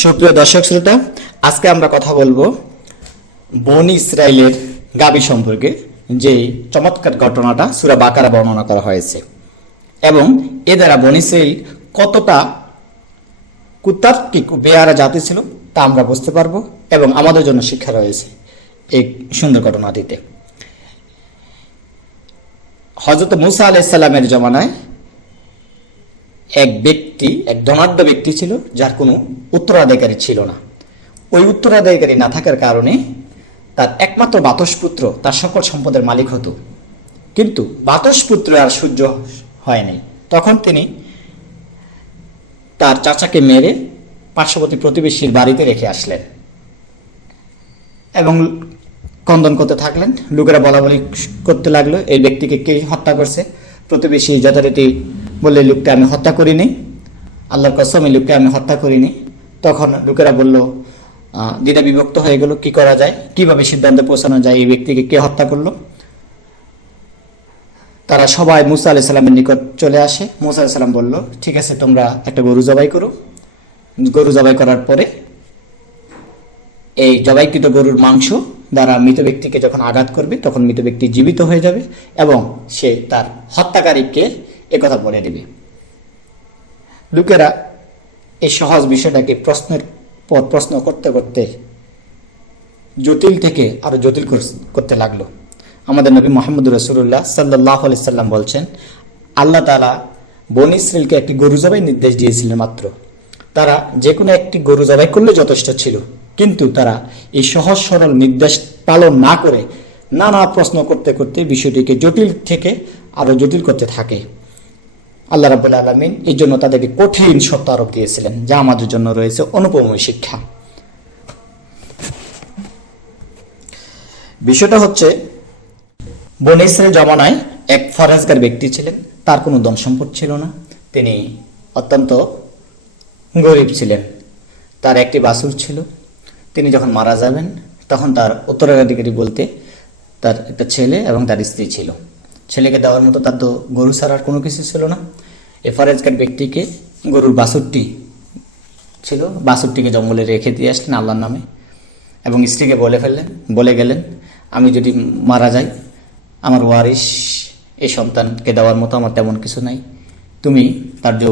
সুপ্রিয় দর্শক শ্রোতা, আজকে আমরা কথা বলবো বনি ইসরায়েলের গাভী সম্পর্কে, যে চমৎকার ঘটনাটা সূরা বাকারা বর্ণনা করা হয়েছে এবং এ দ্বারা বনি ইসরায়েল কতটা কুতার্কিক বেয়ারা জাতি ছিল তা আমরা বুঝতে পারবো এবং আমাদের জন্য শিক্ষা রয়েছে এই সুন্দর ঘটনাটিতে। হযরত মূসা আলাইহিস সালামের জমানায় এক ধনাঢ্য ব্যক্তি ছিল, যার কোনো উত্তরাধিকারী ছিল না। ওই উত্তরাধিকারী না থাকার কারণে তার একমাত্র বাতসপুত্র তার সকল সম্পদের মালিক হতো, কিন্তু বাতসপুত্র আর সহ্য হয় নাই। তখন তিনি তার চাচাকে মেরে পার্শ্ববর্তী প্রতিবেশীর বাড়িতে রেখে আসলেন এবং কন্দন করতে থাকলেন। লোকেরা বলাবলি করতে লাগলো এই ব্যক্তিকে কে হত্যা করছে। প্রতিবেশী যথারীতি বললে, লোককে আমি হত্যা করিনি, আল্লাহর কসম এই লোককে আমি হত্যা করিনি। তখন লোকেরা বলল, দ্বিধা বিভক্ত হয়ে গেল, কি করা যায়, কিভাবে সিদ্ধান্তে পৌঁছানো যায় এই ব্যক্তিকে কে হত্যা করলো। তারা সবাই মূসা আলাইহিস সালামের নিকট চলে আসে। মূসা আলাইহিস সালাম বলল, ঠিক আছে, তোমরা একটা গরু জবাই করো। গরু জবাই করার পরে এই জবাইকৃত গরুর মাংস দ্বারা মৃত ব্যক্তিকে যখন আঘাত করবে তখন মৃত ব্যক্তি জীবিত হয়ে যাবে এবং সে তার হত্যাকারীকে একথা বলে দেবে। লোকেরা এই সহজ বিষয়টাকে প্রশ্নের পর প্রশ্ন করতে করতে জটিল থেকে আরো জটিল করতে লাগলো। আমাদের নবী মুহাম্মদ রাসূলুল্লাহ সাল্লাল্লাহু আলাইহি সাল্লাম বলছেন, আল্লাহ তাআলা বনী ইসরাইলকে একটি গরু জবাই নির্দেশ দিয়েছিলেন মাত্র। তারা যে কোনো একটি গরু জবাই করলে যথেষ্ট ছিল, কিন্তু তারা এই সহজ সরল নির্দেশ পালন না করে নানা প্রশ্ন করতে করতে বিষয়টিকে জটিল থেকে আরো জটিল করতে থাকে। আল্লাহ রাব্বুল আলামিন এই জন্য তাদেরকে কঠিন শর্ত আরোপ দিয়েছিলেন, যা আমাদের জন্য রয়েছে অনুপমেয় শিক্ষা। বিষয়টা হচ্ছে, বনী ইসরাইল জমানায় এক ফরেজগার ব্যক্তি ছিলেন, তার কোনো ধন সম্পদ ছিল না, তিনি অত্যন্ত গরিব ছিলেন। তার একটি বাছুর ছিল। তিনি যখন মারা যাবেন তখন তার উত্তরাধিকারী বলতে তার একটা ছেলে এবং তার স্ত্রী ছিল। ছেলেকে দেওয়ার মতো তার তো গরু ছাড়ার কোনো কিছু ছিল না। এই ফরেজগার ব্যক্তিকে গরুর বাছুরটি ছিল, বাছুরটিকে জঙ্গলে রেখে দিয়ে আসলেন আল্লাহর নামে এবং স্ত্রীকে বলে গেলেন, আমি যদি মারা যাই আমার ওয়ারিশ এই সন্তানকে দেওয়ার মতো আমার তেমন কিছু নাই। তুমি তার যে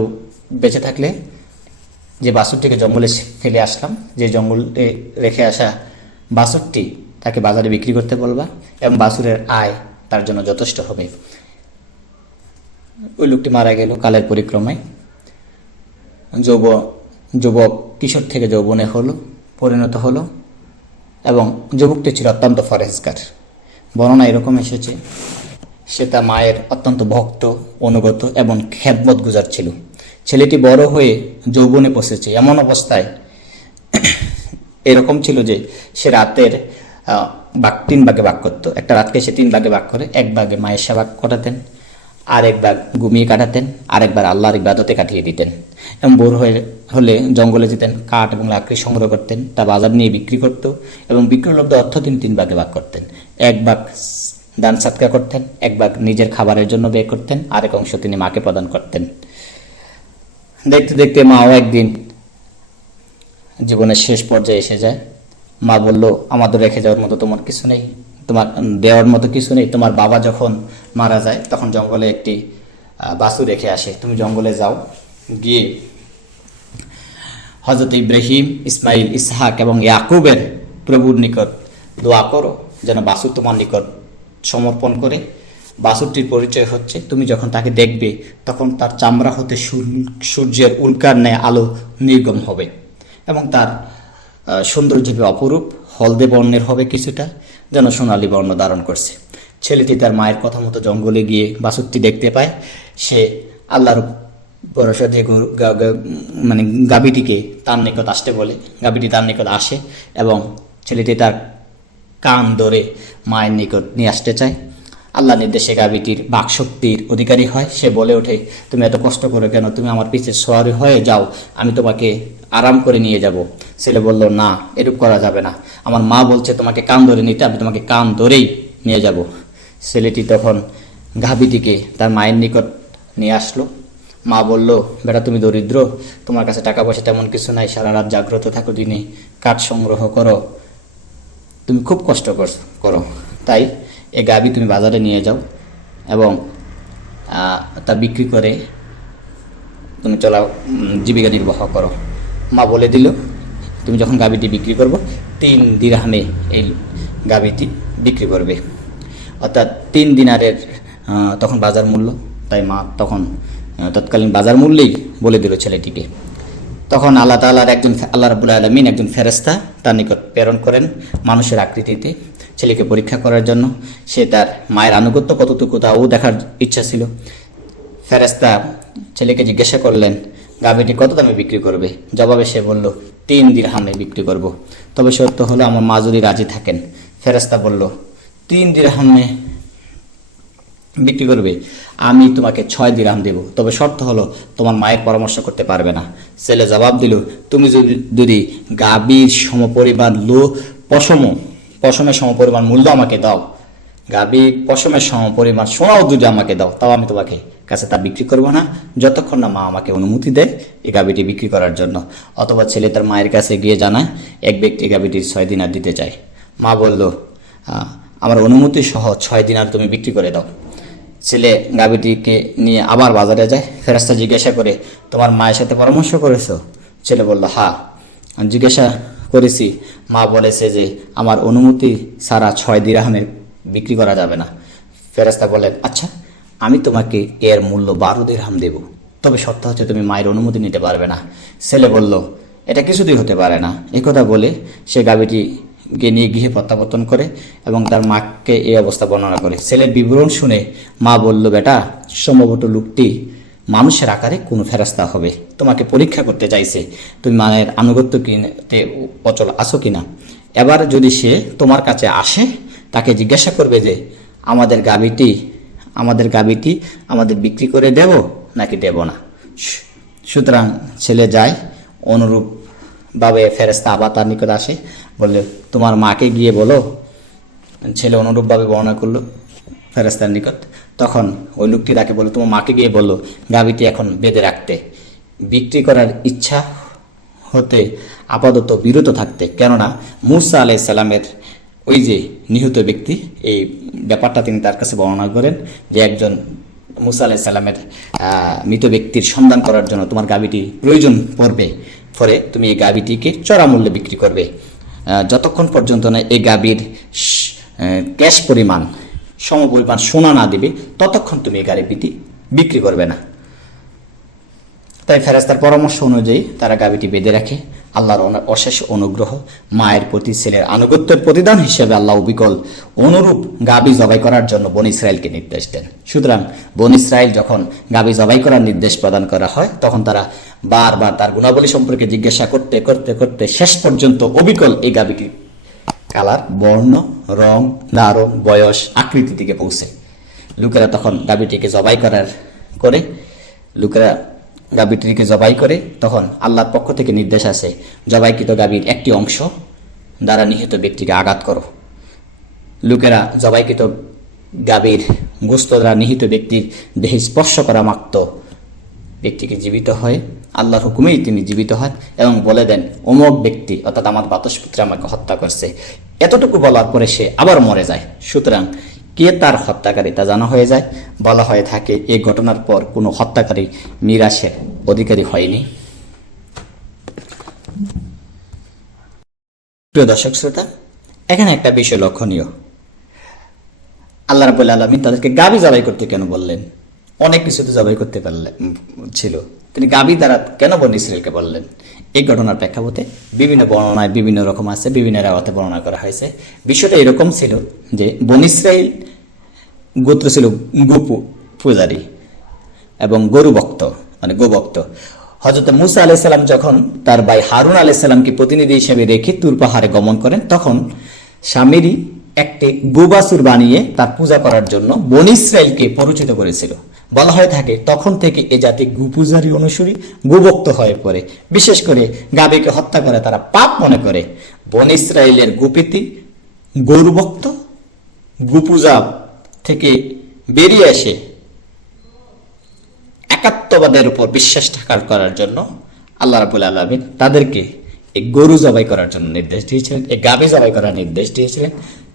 বেঁচে থাকলে যে বাছুরটিকে জঙ্গলে ফেলে আসলাম, যে জঙ্গলে রেখে আসা বাছুরটি তাকে বাজারে বিক্রি করতে বলবা এবং বাছুরের আয় তার জন্য যথেষ্ট হবে। ওই লোকটি মারা গেল কালের পরিক্রমায়। যুবক কিশোর থেকে যৌবনে পরিণত হলো এবং যুবকটি ছিল অত্যন্ত ফরেজগার। বর্ণনা এরকম এসেছে, সে তার মায়ের অত্যন্ত ভক্ত, অনুগত এবং খেদমত গুজার ছিল। ছেলেটি বড় হয়ে যৌবনে পৌঁছেছে, এমন অবস্থায় এরকম ছিল যে সে রাতের তিন ভাগে ভাগ করতো। একটা রাতকে সে তিন ভাগে ভাগ করে, এক ভাগে মায়ের সেবা করাতেন, আরেক ভাগ ঘুমিয়ে কাটাতেন, আরেকবার আল্লাহর ইবাদতে কাটিয়ে দিতেন। এবং ভোর হলে জঙ্গলে যেতেন, কাঠ এবং লাকড়ি সংগ্রহ করতেন, তা বাজার নিয়ে বিক্রি করত এবং বিক্রয়লব্ধ অর্থ তিনি তিন ভাগে ভাগ করতেন। এক ভাগ দান সাদকা করতেন, এক ভাগ নিজের খাবারের জন্য ব্যয় করতেন, আরেক অংশ তিনি মাকে প্রদান করতেন। দেখতে দেখতে মাও একদিন জীবনের শেষ পর্যায়ে এসে যায়। মা বলল, আমাদের রেখে যাওয়ার মতো তোমার কিছু নেই, তোমার দেওয়ার মতো কিছু নেই। তোমার বাবা যখন মারা যায় তখন জঙ্গলে একটি বাছুর রেখে আসে, তুমি জঙ্গলে যাও, গিয়ে হযরত ইব্রাহিম, ইসমাইল, ইসহাক এবং ইয়াকুবের প্রভুর নিকট দোয়া করো যেন বাছুর তোমার নিকট সমর্পণ করে। বাছুরটির পরিচয় হচ্ছে, তুমি যখন তাকে দেখবে তখন তার চামড়া হতে সূর্যের উল্কার ন্যায় আলো নির্গম হবে এবং তার সৌন্দর্য অপরূপ হলদে বর্ণের হবে, কিছুটা যেন সোনালী বর্ণ ধারণ করছে। ছেলেটি তার মায়ের কথা মতো জঙ্গলে গিয়ে বাছুরটি দেখতে পায়। সে আল্লাহর ভরসা দিয়ে গাভীটিকে তার নিকট আসতে বলে। গাভীটি তার নিকট আসে এবং ছেলেটি তার কান ধরে মায়ের নিকট নিয়ে আসতে চায়। আল্লাহ নির্দেশে গাভীটির বাকশক্তির অধিকারী হয়। সে বলে ওঠে, তুমি এত কষ্ট করো কেন, তুমি আমার পিছে সওয়ারি হয়ে যাও, আমি তোমাকে আরাম করে নিয়ে যাব। ছেলে বলল, না, এরূপ করা যাবে না, আমার মা বলছে তোমাকে কান ধরে নিতে, আমি তোমাকে কান ধরেই নিয়ে যাব। ছেলেটি তখন গাভীটিকে তার মায়ের নিকট নিয়ে আসলো। মা বলল, বেটা তুমি দরিদ্র, তোমার কাছে টাকা পয়সা তেমন কিছু নাই, সারা রাত জাগ্রত থাকো, দিনে কাঠ সংগ্রহ করো, তুমি খুব কষ্ট করো, তাই এই গাভী তুমি বাজারে নিয়ে যাও এবং তা বিক্রি করে তুমি জীবিকা নির্বাহ করো। মা বলে দিল, তুমি যখন গাভীটি বিক্রি করবো 3 দিরহামে এই গাভীটি বিক্রি করবে, অর্থাৎ 3 দিনারের তখন বাজার মূল্য। তাই মা তখন তৎকালীন বাজার মূল্যেই বলে দিল ছেলেটিকে। তখন আল্লাহ রাব্বুল আলামিন একজন ফেরেশতা তার নিকট প্রেরণ করেন মানুষের আকৃতিতে ছেলেকে পরীক্ষা করার জন্য। সে তার মায়ের আনুগত্য কতটুকু তাও দেখার ইচ্ছা ছিল। ফেরেশতা ছেলেকে জিজ্ঞাসা করলেন, গাভীটি কত দামে বিক্রি করবে? জবাবে সে বলল, 3 দিরহামে বিক্রি করব। তবে সত্য হলো আমার মা যদি রাজি থাকেন। ফেরেশতা বলল, 3 দিরহামে বিক্রি করবে, আমি তোমাকে 6 দিরহাম দেব, তবে শর্ত হলো তোমার মায়ের পরামর্শ করতে পারবে না। ছেলে জবাব দিল, তুমি যদি গাভীর সমপরিমাণ পশমের সমপরিমাণ মূল্য আমাকে দাও, গাভী পশমের সমপরিমাণ সোনাও যদি আমাকে দাও, তাও আমি তোমাকে কাছে তা বিক্রি করবো না, যতক্ষণ না মা আমাকে অনুমতি দেয় এই গাভীটি বিক্রি করার জন্য। অথবা ছেলে তার মায়ের কাছে গিয়ে জানায় এক ব্যক্তি গাভীটির 6 দিনার দিতে চায়। মা বলল, আমার অনুমতি সহ 6 দিনার তুমি বিক্রি করে দাও। ছেলে গাভীটিকে নিয়ে আবার বাজারে যায়। ফেরেশতা জিজ্ঞাসা করে, তোমার মায়ের সাথে পরামর্শ করেছো? ছেলে বলল, হ্যাঁ জিজ্ঞাসা করেছি। মা বলেছে যে আমার অনুমতি ছাড়া 6 দিরহামের বিক্রি করা যাবে না। ফেরেশতা বলেন, আচ্ছা আমি তোমাকে এর মূল্য 12 দিরহাম দেব, তবে শর্ত হচ্ছে তুমি মায়ের অনুমতি নিতে পারবে না। ছেলে বলল, এটা কিছুতেই হতে পারে না। একথা বলে সে গাভীটিকে নিয়ে গৃহে প্রত্যাবর্তন করে এবং তার মাকে এই অবস্থা বর্ণনা করে। ছেলের বিবরণ শুনে মা বলল, বেটা সম্ভবত লোকটি মানুষের আকারে কোনো ফেরেশতা হবে, তোমাকে পরীক্ষা করতে চাইছে তুমি মায়ের আনুগত্য কিনতে অচল আছো কিনা। এবার যদি সে তোমার কাছে আসে, তাকে জিজ্ঞাসা করবে যে আমাদের গাভীটি আমাদের বিক্রি করে দেব নাকি দেব না। সুতরাং ছেলে যায়, অনুরূপভাবে ফেরেশতা আবার তার নিকট আসে, বললে তোমার মাকে গিয়ে বলো। ছেলে অনুরূপভাবে বর্ণনা করলো ফেরেশতার নিকট। তখন ওই লোকটি তাকে বলল, তোমার মাকে গিয়ে বললো গাভীটি এখন বেঁধে রাখতে, বিক্রি করার ইচ্ছা হতে আপাতত বিরত থাকতে, কেননা মূসা আলাইহিস সালামের ওই যে নিহত ব্যক্তি, এই ব্যাপারটা তিনি তার কাছে বর্ণনা করেন যে একজন মূসা আলাইহিস সালামের মৃত ব্যক্তির সন্ধান করার জন্য তোমার গাভীটি প্রয়োজন পড়বে, ফলে তুমি এই গাভীটিকে চড়া মূল্যে বিক্রি করবে। যতক্ষণ পর্যন্ত না এই গাভীর ক্যাশ পরিমাণ সমপরিমাণ সোনা না দিবে, ততক্ষণ তুমি এই গাভীটি বিক্রি করবে না। তাই ফেরেশতার পরামর্শ অনুযায়ী তারা গাভীটি বেঁধে রাখে। আল্লাহর অশেষ অনুগ্রহ, মায়ের প্রতি ছেলের আনুগত্যের প্রতিদান হিসেবে আল্লাহ অবিকল অনুরূপ গাভী জবাই করার জন্য বনী ইসরাইলকে নির্দেশ দেন। সুতরাং বনী ইসরাইল যখন গাভী জবাই করার নির্দেশ প্রদান করা হয়, তখন তারা বারবার তার গুণাবলী সম্পর্কে জিজ্ঞাসা করতে করতে করতে শেষ পর্যন্ত অবিকল এই গাভীটি কালার, বর্ণ, রং, ধারণ, বয়স, আকৃতি দিকে পৌঁছে। লোকেরা তখন গাভীটিকে জবাই করে তখন আল্লাহর পক্ষ থেকে নির্দেশ আসে, জবাইকৃত গাভীর একটি অংশ দ্বারা নিহত ব্যক্তিকে আঘাত করো। লোকেরা জবাইকৃত গাভীর গোশত দ্বারা নিহত ব্যক্তির দেহে স্পর্শ করা মাত্র ব্যক্তিকে জীবিত হয়, আল্লাহর হুকুমেই তিনি জীবিত হন এবং বলে দেন, অমুক ব্যক্তি অর্থাৎ আমার বাতসপুত্র আমাকে হত্যা করছে। এতটুকু বলার পরে সে আবার মরে যায়। সুতরাং কে তার হত্যাকারী তা জানা হয়ে যায়। বলা হয়ে থাকে এই ঘটনার পর কোনো হত্যাকারী মিরাসের অধিকারী হয়নি। প্রিয় দর্শক শ্রোতা, এখানে একটা বিষয় লক্ষণীয়, আল্লাহ রাব্বুল আলামিন তাদেরকে গাভী জবাই করতে কেন বললেন? অনেক কিছুতে জবাই করতে ছিল, তিনি গাভী দ্বারা কেন বনী ইসরাইলকে বললেন? এই ঘটনার প্রেক্ষাপটে বিভিন্ন বর্ণনায় বিভিন্ন রকম আছে, বিভিন্ন রাওয়াতে বর্ণনা করা হয়েছে। বিষয়টা এরকম ছিল যে বনী ইসরাইল গোত্র ছিল পূজারী এবং গোভক্ত। হযরত মূসা আলাইহিস সালাম যখন তার ভাই হারুন আলাইহিস সালামকে প্রতিনিধি হিসেবে রেখে তুর পাহাড়ে গমন করেন, তখন স্বামীরই একটি গোবাছুর বানিয়ে তার পূজা করার জন্য বনী ইসরাইলকে পরিচিত করেছিল। বলা হয়ে থাকে তখন থেকে এ জাতি গোপূজারী অনুসারী, গোভক্ত হয়ে পড়ে। বিশেষ করে গাভীকে হত্যা করে তারা পাপ মনে করে। বনী ইসরাইলের গোপীতি, গৌরভক্ত, গোপূজা থেকে বেরিয়ে এসে একাত্মবাদের উপর বিশ্বাস করার জন্য আল্লাহ রাব্বুল আলামিন তাদেরকে এই গরু জবাই করার জন্য নির্দেশ দিয়েছিলেন, এই গাভী জবাই করার নির্দেশ দিয়েছিলেন।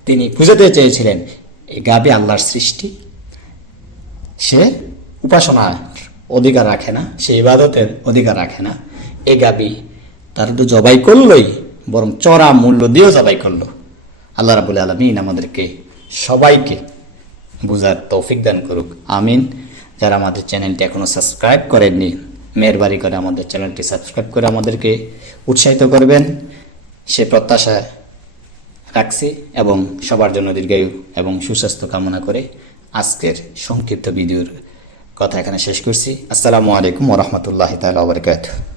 তিনি বুঝাতে চেয়েছিলেন এই গাভী আল্লাহর সৃষ্টি, সে উপাসনার অধিকার রাখে না, সে ইবাদতের অধিকার রাখে না। এই গাভী তার তো জবাই করলই, বরং চড়া মূল্য দিয়েও জবাই করলো। আল্লাহ রাব্বুল আলামিন আমাদেরকে সবাইকে বুঝার তৌফিক দান করুক, আমিন। যারা আমাদের চ্যানেলটি এখনো সাবস্ক্রাইব করেননি, মেহেরবানি করে আমাদের চ্যানেলটি সাবস্ক্রাইব করে আমাদেরকে উৎসাহিত করবেন, সে প্রত্যাশা রাখছি এবং সবার জন্য দীর্ঘায়ু এবং সুস্বাস্থ্য কামনা করে আজকের সংক্ষিপ্ত ভিডিওর কথা এখানে শেষ করছি। আসসালামু আলাইকুম ওয়া রাহমাতুল্লাহি তাআলা ওয়া বারাকাতুহু।